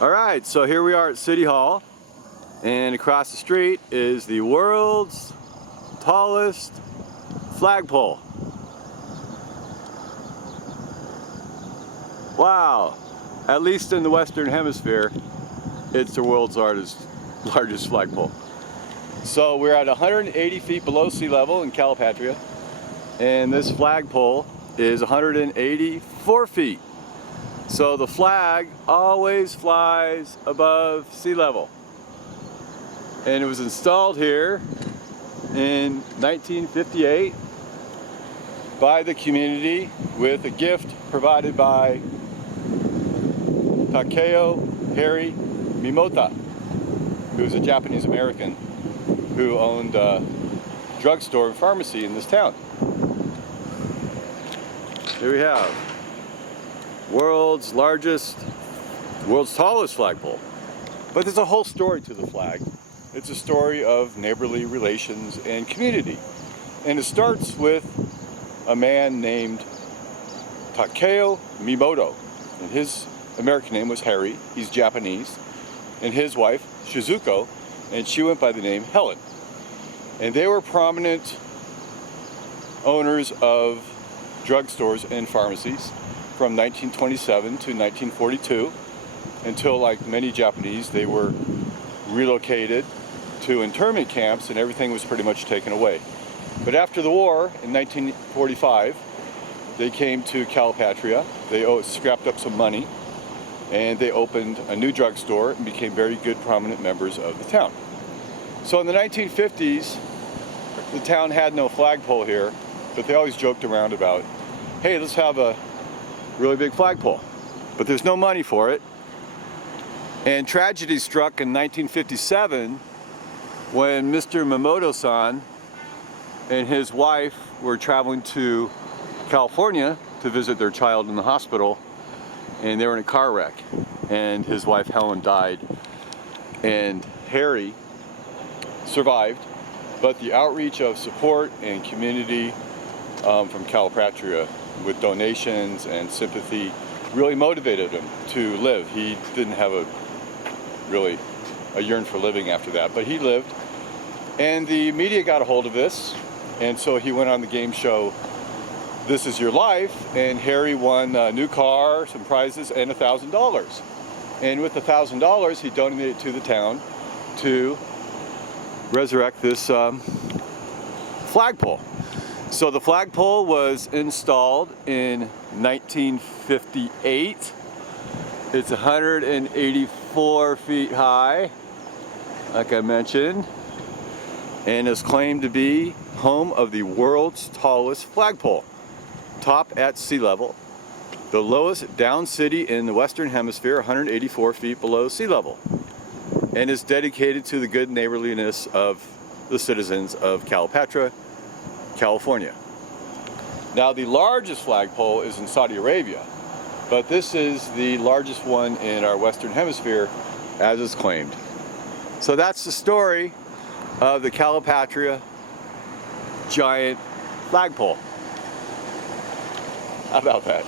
Alright, so here we are at City Hall, and across the street is the world's tallest flagpole. Wow, at least in the Western Hemisphere, it's the world's largest flagpole. So we're at 180 feet below sea level in Calipatria, and this flagpole is 184 feet. So the flag always flies above sea level. And it was installed here in 1958 by the community with a gift provided by Takeo Harry Mimota, who was a Japanese American who owned a drugstore and pharmacy in this town. Here we have world's tallest flagpole. But there's a whole story to the flag. It's a story of neighborly relations and community. And it starts with a man named Takeo Mimoto. And his American name was Harry, he's Japanese. And his wife, Shizuko, and she went by the name Helen. And they were prominent owners of drugstores and pharmacies from 1927 to 1942, until, like many Japanese, they were relocated to internment camps and everything was pretty much taken away. But after the war, in 1945, they came to Calipatria. They scrapped up some money and they opened a new drugstore and became very good prominent members of the town. So in the 1950s, the town had no flagpole here, but they always joked around about, hey, let's have a really big flagpole. But there's no money for it. And tragedy struck in 1957 when Mr. Mimoto-san and his wife were traveling to California to visit their child in the hospital, and they were in a car wreck, and his wife Helen died, and Harry survived, but the outreach of support and community from Calipatria with donations and sympathy really motivated him to live. He didn't have a yearn for living after that, but he lived. And the media got a hold of this, and so he went on the game show This Is Your Life, and Harry won a new car, some prizes, and $1,000. And with the $1,000, he donated it to the town to resurrect this flagpole. So the flagpole was installed in 1958. It's 184 feet high, like I mentioned, and is claimed to be home of the world's tallest flagpole, top at sea level, the lowest down city in the Western Hemisphere, 184 feet below sea level, and is dedicated to the good neighborliness of the citizens of Calipatria, California. Now the largest flagpole is in Saudi Arabia, but this is the largest one in our Western Hemisphere, as is claimed. So that's the story of the Calipatria giant flagpole. How about that?